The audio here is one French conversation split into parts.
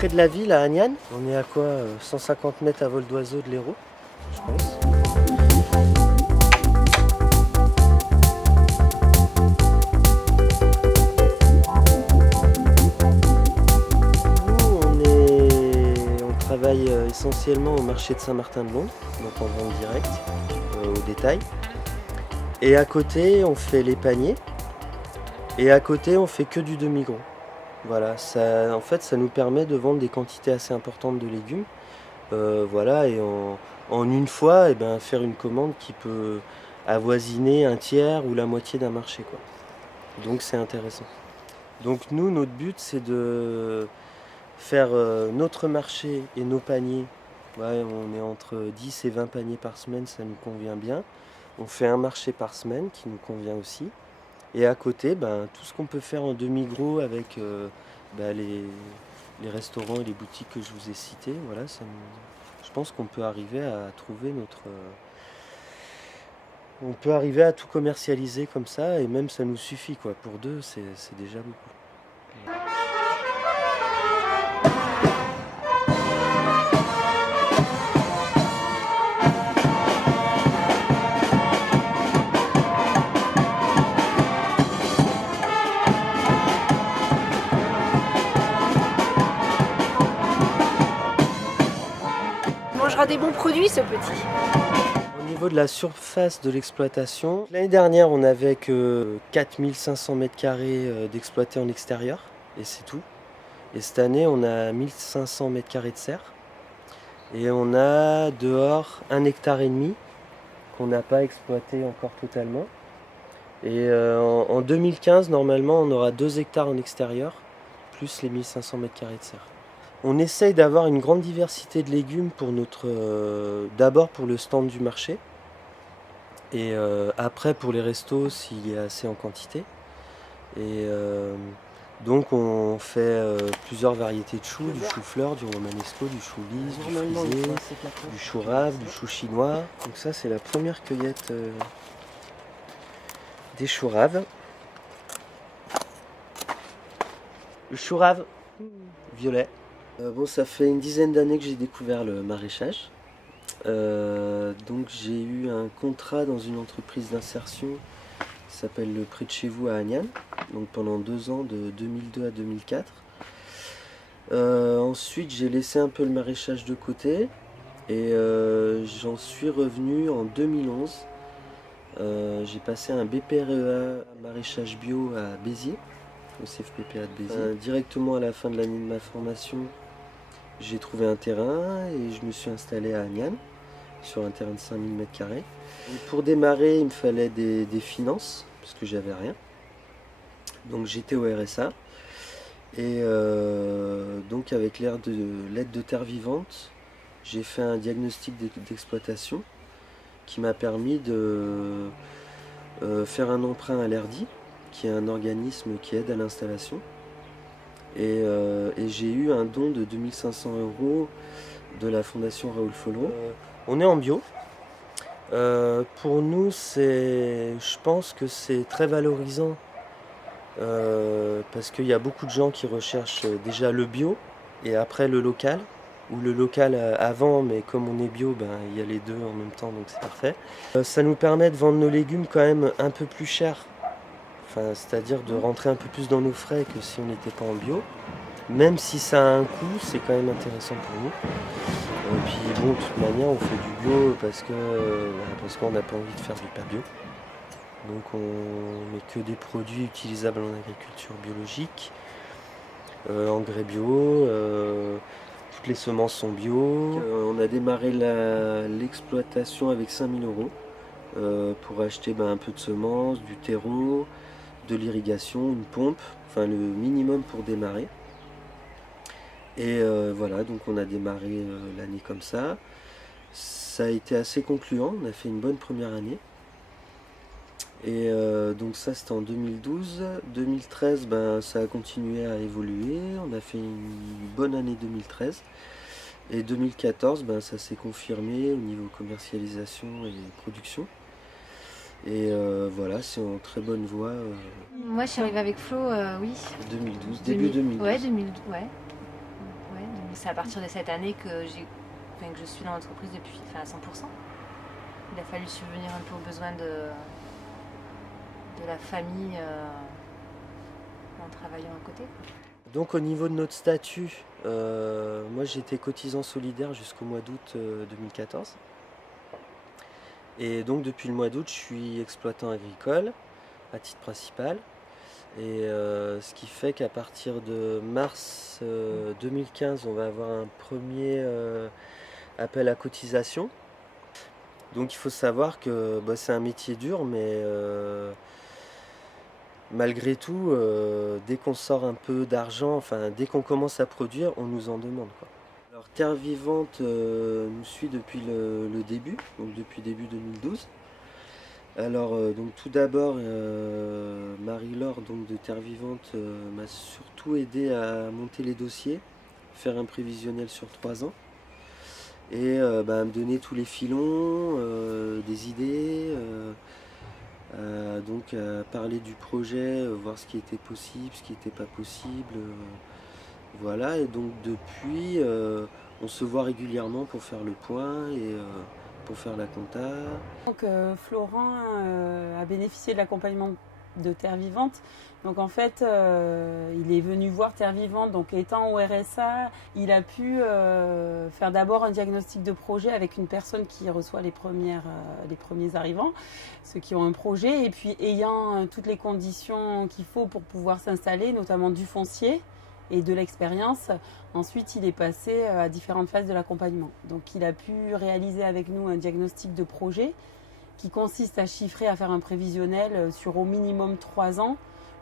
près de la ville, à Agnan. On est à quoi 150 mètres à vol d'oiseau de l'Hérault, je pense. On travaille essentiellement au marché de Saint-Martin-de-Londres, donc en vente directe, au détail. Et à côté, on fait les paniers. Et à côté, on fait que du demi-gros. Voilà, ça, en fait, ça nous permet de vendre des quantités assez importantes de légumes. Voilà, et en une fois, faire une commande qui peut avoisiner un tiers ou la moitié d'un marché, quoi. Donc c'est intéressant. Donc nous, notre but, c'est de faire notre marché et nos paniers. Ouais, on est entre 10 et 20 paniers par semaine, ça nous convient bien. On fait un marché par semaine qui nous convient aussi. Et à côté, tout ce qu'on peut faire en demi-gros avec les restaurants et les boutiques que je vous ai cités, voilà, je pense qu'on peut arriver à trouver on peut arriver à tout commercialiser comme ça, et même ça nous suffit, quoi. Pour deux, c'est déjà beaucoup. Il mangera des bons produits, ce petit. Au niveau de la surface de l'exploitation, l'année dernière on n'avait que 4500 m² d'exploité en extérieur, et c'est tout. Et cette année on a 1500 m² de serre, et on a dehors 1,5 hectare qu'on n'a pas exploité encore totalement. Et en 2015 normalement on aura 2 hectares en extérieur, plus les 1500 m² de serre. On essaye d'avoir une grande diversité de légumes pour d'abord pour le stand du marché, et après pour les restos s'il y a assez en quantité. Et donc on fait plusieurs variétés de choux, du chou-fleur, du romanesco, du chou lisse, du frisé, du chou rave, du chou chinois. Donc ça c'est la première cueillette des choux raves. Le chou rave violet. Bon, ça fait une dizaine d'années que j'ai découvert le maraîchage. Donc j'ai eu un contrat dans une entreprise d'insertion qui s'appelle le Près de chez vous à Agnan, donc pendant 2 ans, de 2002 à 2004. Ensuite j'ai laissé un peu le maraîchage de côté, et j'en suis revenu en 2011. J'ai passé un BPREA maraîchage bio à Béziers, au CFPPA de Béziers. Directement à la fin de l'année de ma formation, j'ai trouvé un terrain et je me suis installé à Agnan, sur un terrain de 5000 m². Pour démarrer, il me fallait des finances, parce que j'avais rien. Donc j'étais au RSA. Et donc avec l'aide de Terre Vivante, j'ai fait un diagnostic d'exploitation qui m'a permis de faire un emprunt à l'ERDI, qui est un organisme qui aide à l'installation. Et j'ai eu un don de 2500 € de la fondation Raoul Follereau. On est en bio. Pour nous, je pense que c'est très valorisant, parce qu'il y a beaucoup de gens qui recherchent déjà le bio et après le local, ou le local avant, mais comme on est bio, il y a les deux en même temps, donc c'est parfait. Ça nous permet de vendre nos légumes quand même un peu plus cher. Enfin, c'est-à-dire de rentrer un peu plus dans nos frais que si on n'était pas en bio. Même si ça a un coût, c'est quand même intéressant pour nous. Et puis bon, de toute manière, on fait du bio parce qu'on n'a pas envie de faire du pas bio. Donc on met que des produits utilisables en agriculture biologique, engrais bio, toutes les semences sont bio. On a démarré l'exploitation avec 5000 € pour acheter un peu de semences, du terreau, de l'irrigation, une pompe, enfin le minimum pour démarrer. Et voilà, donc on a démarré l'année comme ça. Ça a été assez concluant, on a fait une bonne première année. Et donc ça c'était en 2012. 2013, ça a continué à évoluer. On a fait une bonne année 2013. Et 2014, ça s'est confirmé au niveau commercialisation et production. Et voilà, c'est en très bonne voie. Moi, je suis arrivée avec Flo, oui. 2012, début 2012. Ouais, 2012, ouais. C'est à partir de cette année que je suis dans l'entreprise depuis, à 100%. Il a fallu subvenir un peu aux besoins de la famille en travaillant à côté. Donc au niveau de notre statut, moi j'étais cotisant solidaire jusqu'au mois d'août 2014. Et donc depuis le mois d'août, je suis exploitant agricole à titre principal. Et ce qui fait qu'à partir de mars 2015, on va avoir un premier appel à cotisation. Donc il faut savoir que c'est un métier dur, mais malgré tout, dès qu'on sort un peu d'argent, enfin dès qu'on commence à produire, on nous en demande, quoi. Alors Terre Vivante nous suit depuis le début, donc depuis début 2012. Alors donc tout d'abord, Marie-Laure donc de Terre Vivante m'a surtout aidé à monter les dossiers, faire un prévisionnel sur 3 ans et à me donner tous les filons, des idées, donc à parler du projet, voir ce qui était possible, ce qui n'était pas possible. Voilà, et donc depuis, on se voit régulièrement pour faire le point et pour faire la compta. Donc Florent a bénéficié de l'accompagnement de Terre Vivante. Donc en fait, il est venu voir Terre Vivante. Donc étant au RSA, il a pu faire d'abord un diagnostic de projet avec une personne qui reçoit les premiers arrivants, ceux qui ont un projet, et puis ayant toutes les conditions qu'il faut pour pouvoir s'installer, notamment du foncier et de l'expérience. Ensuite, il est passé à différentes phases de l'accompagnement. Donc il a pu réaliser avec nous un diagnostic de projet qui consiste à chiffrer, à faire un prévisionnel sur au minimum 3 ans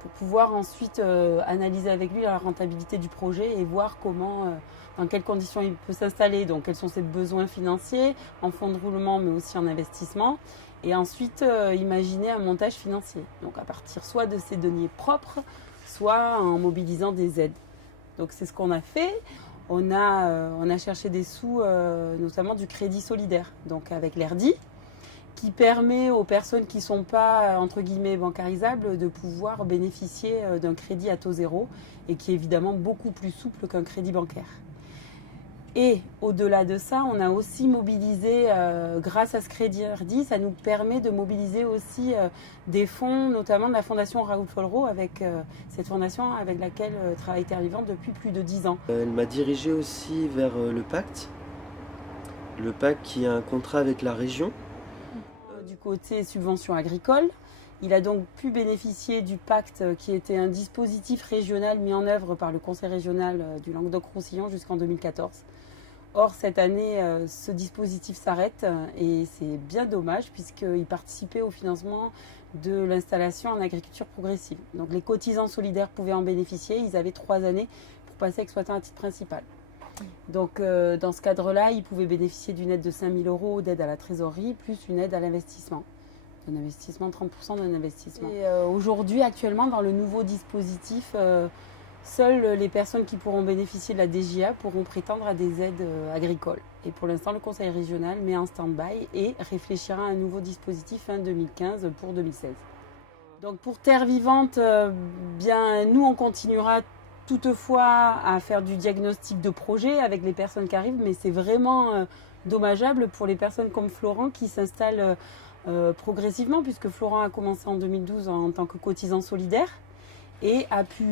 pour pouvoir ensuite analyser avec lui la rentabilité du projet et voir comment, dans quelles conditions il peut s'installer, donc quels sont ses besoins financiers, en fonds de roulement mais aussi en investissement, et ensuite imaginer un montage financier, donc à partir soit de ses deniers propres, soit en mobilisant des aides. Donc c'est ce qu'on a fait. On a cherché des sous, notamment du crédit solidaire, donc avec l'ERDI, qui permet aux personnes qui ne sont pas, entre guillemets, bancarisables de pouvoir bénéficier d'un crédit à taux zéro et qui est évidemment beaucoup plus souple qu'un crédit bancaire. Et au-delà de ça, on a aussi mobilisé, grâce à ce crédit ERDI, ça nous permet de mobiliser aussi des fonds, notamment de la fondation Raoul Follereau, avec cette fondation avec laquelle travaille Terre Vivante depuis plus de 10 ans. Elle m'a dirigé aussi vers le pacte. Le pacte qui a un contrat avec la région. Du côté subvention agricole, il a donc pu bénéficier du pacte qui était un dispositif régional mis en œuvre par le conseil régional du Languedoc-Roussillon jusqu'en 2014. Or, cette année, ce dispositif s'arrête et c'est bien dommage puisqu'il participait au financement de l'installation en agriculture progressive. Donc les cotisants solidaires pouvaient en bénéficier, ils avaient 3 années pour passer exploitant à titre principal. Donc dans ce cadre-là, ils pouvaient bénéficier d'une aide de 5 000 € d'aide à la trésorerie, plus une aide à l'investissement. Un investissement, 30% d'un investissement. Et aujourd'hui, actuellement, dans le nouveau dispositif, seules les personnes qui pourront bénéficier de la DJA pourront prétendre à des aides agricoles. Et pour l'instant, le Conseil régional met en stand-by et réfléchira à un nouveau dispositif fin 2015 pour 2016. Donc pour Terre Vivante, bien nous, on continuera toutefois à faire du diagnostic de projet avec les personnes qui arrivent, mais c'est vraiment dommageable pour les personnes comme Florent qui s'installent progressivement, puisque Florent a commencé en 2012 en tant que cotisant solidaire et a pu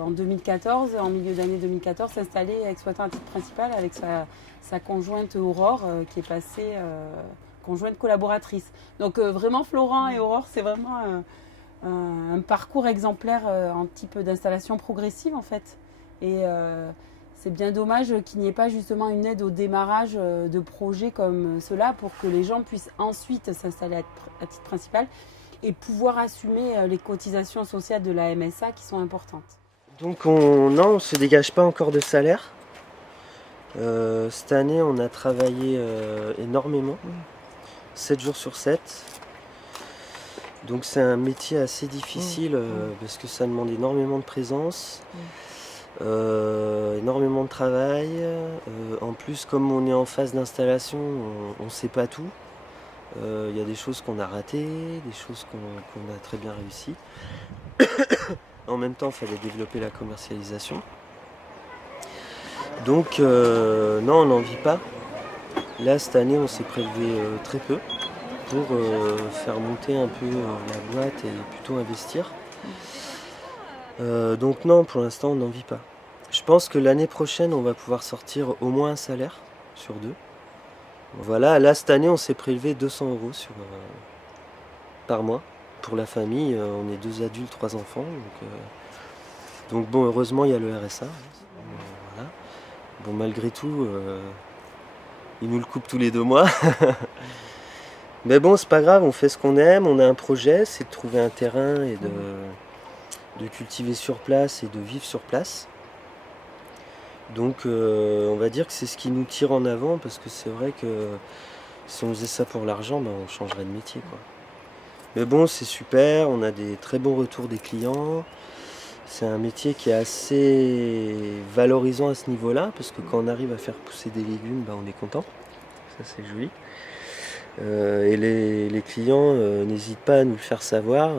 en 2014, en milieu d'année 2014, s'installer exploitant à titre principal avec sa conjointe Aurore qui est passée conjointe collaboratrice. Donc vraiment Florent et Aurore, c'est vraiment un parcours exemplaire en type d'installation progressive en fait. Et c'est bien dommage qu'il n'y ait pas justement une aide au démarrage de projets comme cela pour que les gens puissent ensuite s'installer à titre principal et pouvoir assumer les cotisations sociales de la MSA qui sont importantes. Donc on ne se dégage pas encore de salaire. Cette année on a travaillé énormément, 7 jours sur 7. Donc c'est un métier assez difficile parce que ça demande énormément de présence, énormément de travail. En plus, comme on est en phase d'installation, on ne sait pas tout. Il y a des choses qu'on a ratées, des choses qu'on a très bien réussi. En même temps, il fallait développer la commercialisation. Donc non, on n'en vit pas. Là, cette année, on s'est prélevé très peu pour faire monter un peu la boîte et plutôt investir. Donc non, pour l'instant, on n'en vit pas. Je pense que l'année prochaine, on va pouvoir sortir au moins un salaire sur 2. Voilà, là, cette année, on s'est prélevé 200 € par mois. Pour la famille, on est 2 adultes, 3 enfants. Donc bon, heureusement, il y a le RSA. Voilà. Bon, malgré tout, ils nous le coupent tous les 2 mois. Mais bon, c'est pas grave, on fait ce qu'on aime, on a un projet, c'est de trouver un terrain et de cultiver sur place et de vivre sur place. Donc on va dire que c'est ce qui nous tire en avant, parce que c'est vrai que si on faisait ça pour l'argent, ben, on changerait de métier, quoi. Mais bon, c'est super, on a des très bons retours des clients. C'est un métier qui est assez valorisant à ce niveau-là, parce que quand on arrive à faire pousser des légumes, ben, on est content. Ça, c'est joli. Et les clients n'hésitent pas à nous le faire savoir.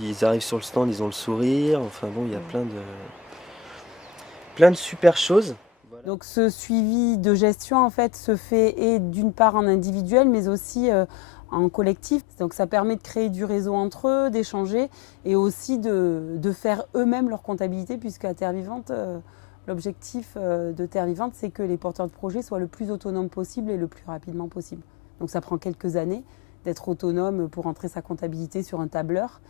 Ils arrivent sur le stand, ils ont le sourire. Enfin bon, il y a plein de super choses. Voilà. Donc ce suivi de gestion en fait se fait et d'une part en individuel mais aussi en collectif. Donc ça permet de créer du réseau entre eux, d'échanger et aussi de faire eux-mêmes leur comptabilité, puisque à Terre Vivante, l'objectif de Terre Vivante, c'est que les porteurs de projets soient le plus autonomes possible et le plus rapidement possible. Donc ça prend quelques années d'être autonome pour entrer sa comptabilité sur un tableur.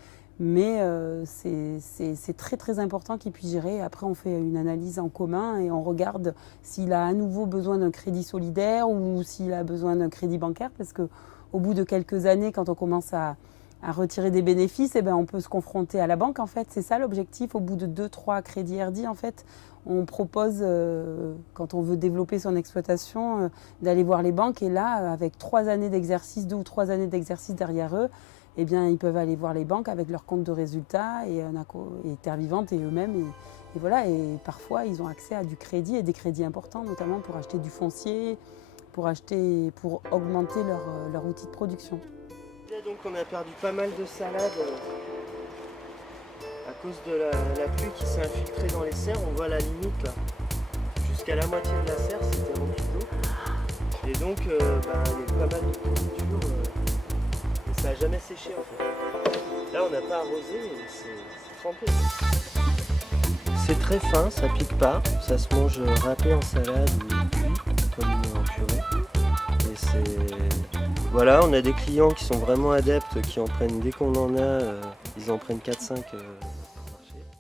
Mais c'est très très important qu'il puisse gérer. Après, on fait une analyse en commun et on regarde s'il a à nouveau besoin d'un crédit solidaire ou s'il a besoin d'un crédit bancaire. Parce qu'au bout de quelques années, quand on commence à retirer des bénéfices, eh ben, on peut se confronter à la banque. En fait, c'est ça l'objectif. Au bout de 2-3 crédits RD, en fait, on propose, quand on veut développer son exploitation, d'aller voir les banques. Et là, avec 3 années d'exercice, 2 ou 3 années d'exercice derrière eux, eh bien, ils peuvent aller voir les banques avec leur compte de résultats et Terre Vivante et eux-mêmes. Et voilà, et parfois, ils ont accès à du crédit et des crédits importants, notamment pour acheter du foncier, pour augmenter leur outil de production. Là, donc, on a perdu pas mal de salade à cause de la pluie qui s'est infiltrée dans les serres. On voit la limite là. Jusqu'à la moitié de la serre, c'était rempli d'eau. Et donc, il y a pas mal de pourriture. Ça n'a jamais séché en fait. Là on n'a pas arrosé et c'est trempé. C'est très fin, ça pique pas, ça se mange râpé en salade ou cuit comme en purée. Et voilà, on a des clients qui sont vraiment adeptes, qui en prennent dès qu'on en a, ils en prennent 4-5